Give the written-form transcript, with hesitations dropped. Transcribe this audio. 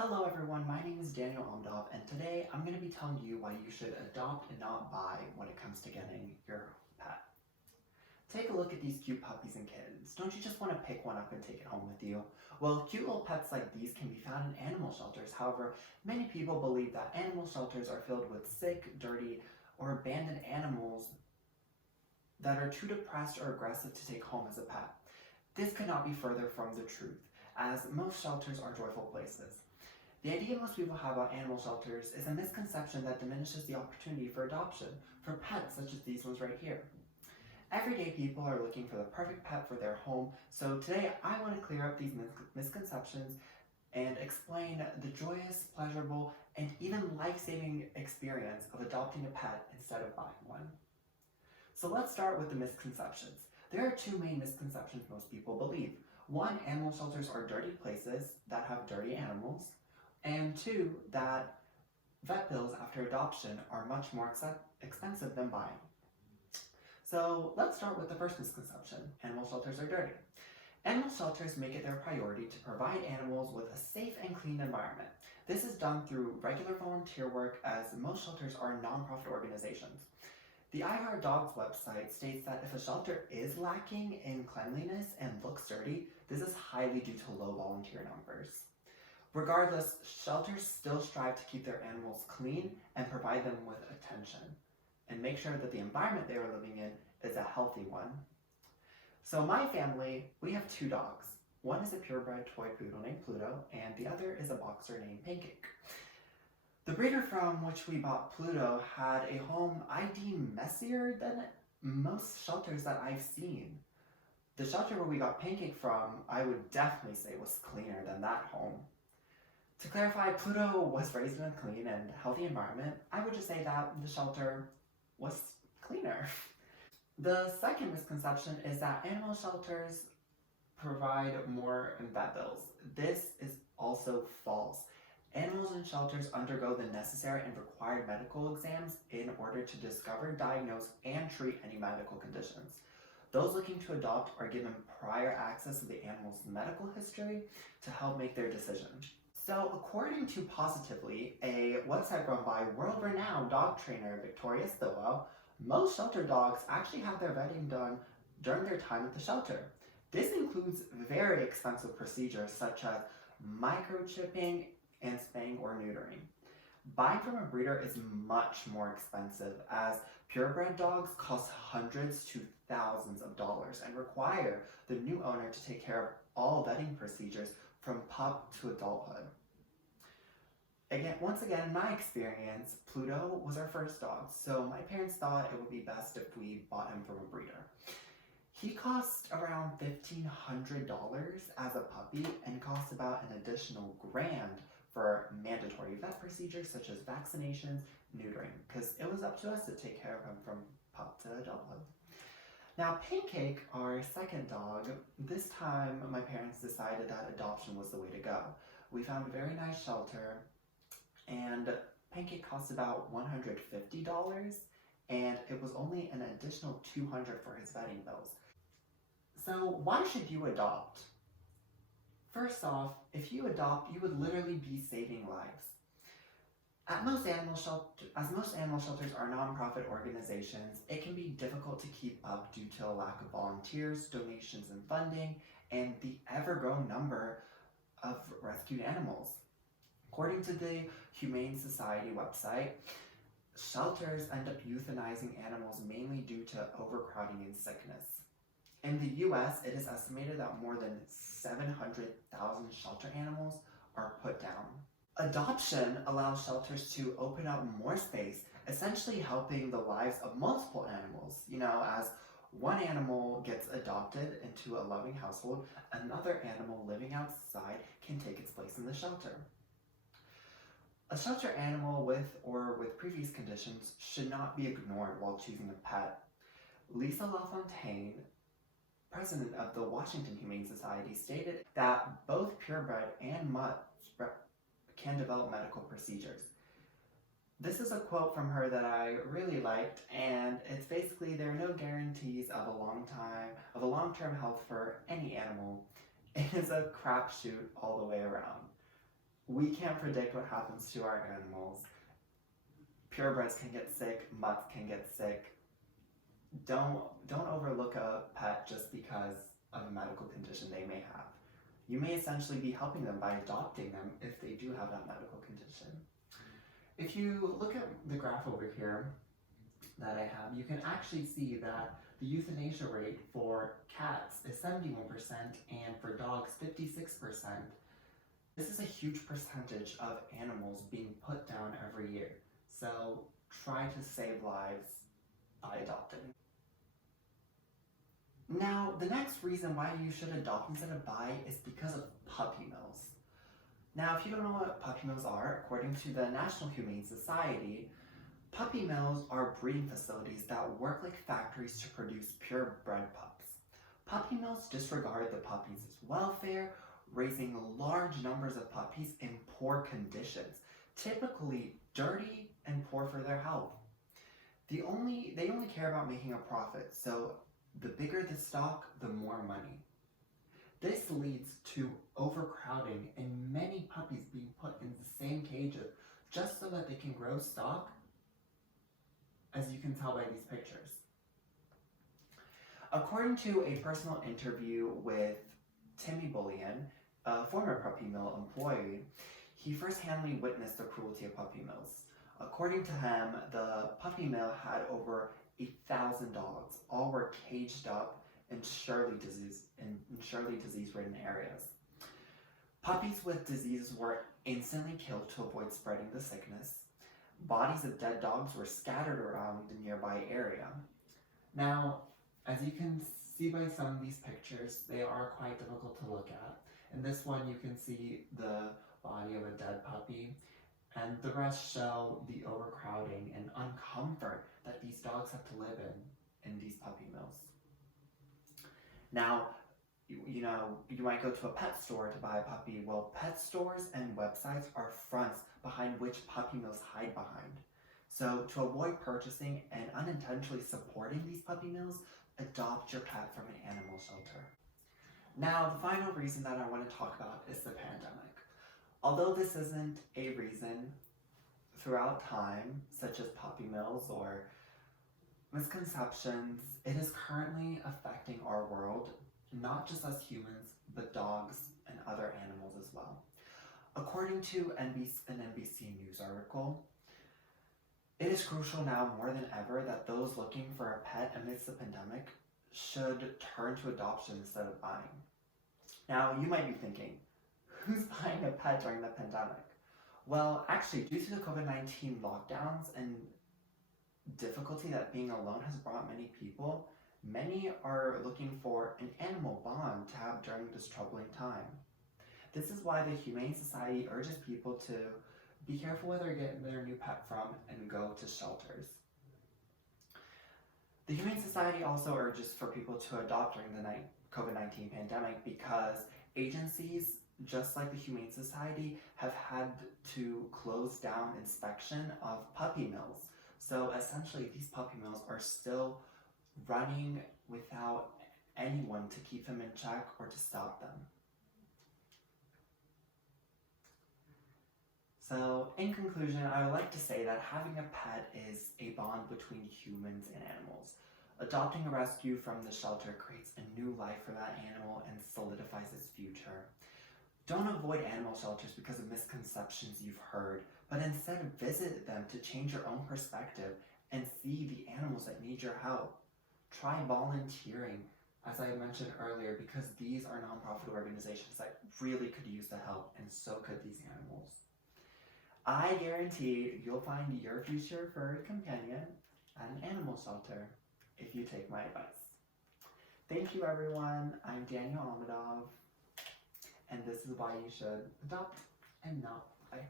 Hello everyone, my name is Daniel Ahmedov, and today I'm going to be telling you why you should adopt and not buy when it comes to getting your pet. Take a look at these cute puppies and kittens. Don't you just want to pick one up and take it home with you? Well, cute little pets like these can be found in animal shelters. However, many people believe that animal shelters are filled with sick, dirty, or abandoned animals that are too depressed or aggressive to take home as a pet. This could not be further from the truth, as most shelters are joyful places. The idea most people have about animal shelters is a misconception that diminishes the opportunity for adoption for pets such as these ones right here. Everyday people are looking for the perfect pet for their home, so today I want to clear up these misconceptions and explain the joyous, pleasurable, and even life-saving experience of adopting a pet instead of buying one. So let's start with the misconceptions. There are two main misconceptions most people believe. One, animal shelters are dirty places that have dirty animals. And two, that vet bills after adoption are much more expensive than buying. So let's start with the first misconception. Animal shelters are dirty. Animal shelters make it their priority to provide animals with a safe and clean environment. This is done through regular volunteer work, as most shelters are nonprofit organizations. The I Heart Dogs website states that if a shelter is lacking in cleanliness and looks dirty, this is highly due to low volunteer numbers. Regardless, shelters still strive to keep their animals clean and provide them with attention and make sure that the environment they are living in is a healthy one. So my family, we have two dogs. One is a purebred toy poodle named Pluto, and the other is a boxer named Pancake. The breeder from which we bought Pluto had a home I deem messier than most shelters that I've seen. The shelter where we got Pancake from, I would definitely say was cleaner than that home. To clarify, Pluto was raised in a clean and healthy environment. I would just say that the shelter was cleaner. The second misconception is that animal shelters provide more in vet bills. This is also false. Animals in shelters undergo the necessary and required medical exams in order to discover, diagnose, and treat any medical conditions. Those looking to adopt are given prior access to the animal's medical history to help make their decision. So according to Positively, a website run by world-renowned dog trainer Victoria Stillwell, most shelter dogs actually have their vetting done during their time at the shelter. This includes very expensive procedures such as microchipping and spaying or neutering. Buying from a breeder is much more expensive, as purebred dogs cost hundreds to thousands of dollars and require the new owner to take care of all vetting procedures from pup to adulthood. Once again, in my experience, Pluto was our first dog, so my parents thought it would be best if we bought him from a breeder. He cost around $1,500 as a puppy and cost about an additional $1,000 for mandatory vet procedures such as vaccinations, neutering, because it was up to us to take care of him from pup to adulthood. Now, Pancake, our second dog, this time my parents decided that adoption was the way to go. We found a very nice shelter, and Pancake cost about $150, and it was only an additional $200 for his vetting bills. So why should you adopt? First off, if you adopt, you would literally be saving lives. As most animal shelters are nonprofit organizations, it can be difficult to keep up due to a lack of volunteers, donations, and funding, and the ever-growing number of rescued animals. According to the Humane Society website, shelters end up euthanizing animals mainly due to overcrowding and sickness. In the US, it is estimated that more than 700,000 shelter animals are put down. Adoption allows shelters to open up more space, essentially helping the lives of multiple animals. As one animal gets adopted into a loving household, another animal living outside can take its place in the shelter. A shelter animal with or with previous conditions should not be ignored while choosing a pet. Lisa LaFontaine, president of the Washington Humane Society, stated that both purebred and mutts can develop medical procedures. This is a quote from her that I really liked, and it's basically there are no guarantees of a long-term health for any animal. It is a crapshoot all the way around. We can't predict what happens to our animals. Purebreds can get sick, mutts can get sick. Don't overlook a pet just because of a medical condition they may have. You may essentially be helping them by adopting them if they do have that medical condition. If you look at the graph over here that I have, you can actually see that the euthanasia rate for cats is 71% and for dogs 56%. This is a huge percentage of animals being put down every year. So try to save lives by adopting. Now, the next reason why you should adopt instead of buy is because of puppy mills. Now, if you don't know what puppy mills are, according to the National Humane Society, puppy mills are breeding facilities that work like factories to produce purebred pups. Puppy mills disregard the puppies' welfare, raising large numbers of puppies in poor conditions, typically dirty and poor for their health. They only care about making a profit, so the bigger the stock, the more money. This leads to overcrowding and many puppies being put in the same cages just so that they can grow stock, as you can tell by these pictures. According to a personal interview with Timmy Bullion, a former puppy mill employee, he first-handly witnessed the cruelty of puppy mills. According to him, the puppy mill had over 1,000 dogs. All were caged up in surely disease-ridden areas. Puppies with diseases were instantly killed to avoid spreading the sickness. Bodies of dead dogs were scattered around the nearby area. Now, as you can see by some of these pictures, they are quite difficult to look at. In this one, you can see the body of a dead puppy, and the rest show the overcrowding and uncomfort that these dogs have to live in these puppy mills. Now, you might go to a pet store to buy a puppy. Well, pet stores and websites are fronts behind which puppy mills hide behind. So to avoid purchasing and unintentionally supporting these puppy mills, adopt your pet from an animal shelter. Now, the final reason that I want to talk about is the pandemic. Although this isn't a reason throughout time, such as puppy mills or misconceptions, it is currently affecting our world, not just us humans, but dogs and other animals as well. According to an NBC News article, it is crucial now more than ever that those looking for a pet amidst the pandemic should turn to adoption instead of buying. Now, you might be thinking, who's buying a pet during the pandemic? Well, actually, due to the COVID-19 lockdowns and difficulty that being alone has brought many people, many are looking for an animal bond to have during this troubling time. This is why the Humane Society urges people to be careful where they're getting their new pet from and go to shelters. The Humane Society also urges for people to adopt during the COVID-19 pandemic because agencies, just like the Humane Society, have had to close down inspection of puppy mills. So essentially, these puppy mills are still running without anyone to keep them in check or to stop them. So, in conclusion, I would like to say that having a pet is a bond between humans and animals. Adopting a rescue from the shelter creates a new life for that animal and solidifies its future. Don't avoid animal shelters because of misconceptions you've heard, but instead visit them to change your own perspective and see the animals that need your help. Try volunteering, as I mentioned earlier, because these are nonprofit organizations that really could use the help, and so could these animals. I guarantee you'll find your future furry companion at an animal shelter if you take my advice. Thank you, everyone. I'm Daniel Ahmedov, and this is why you should adopt and not buy.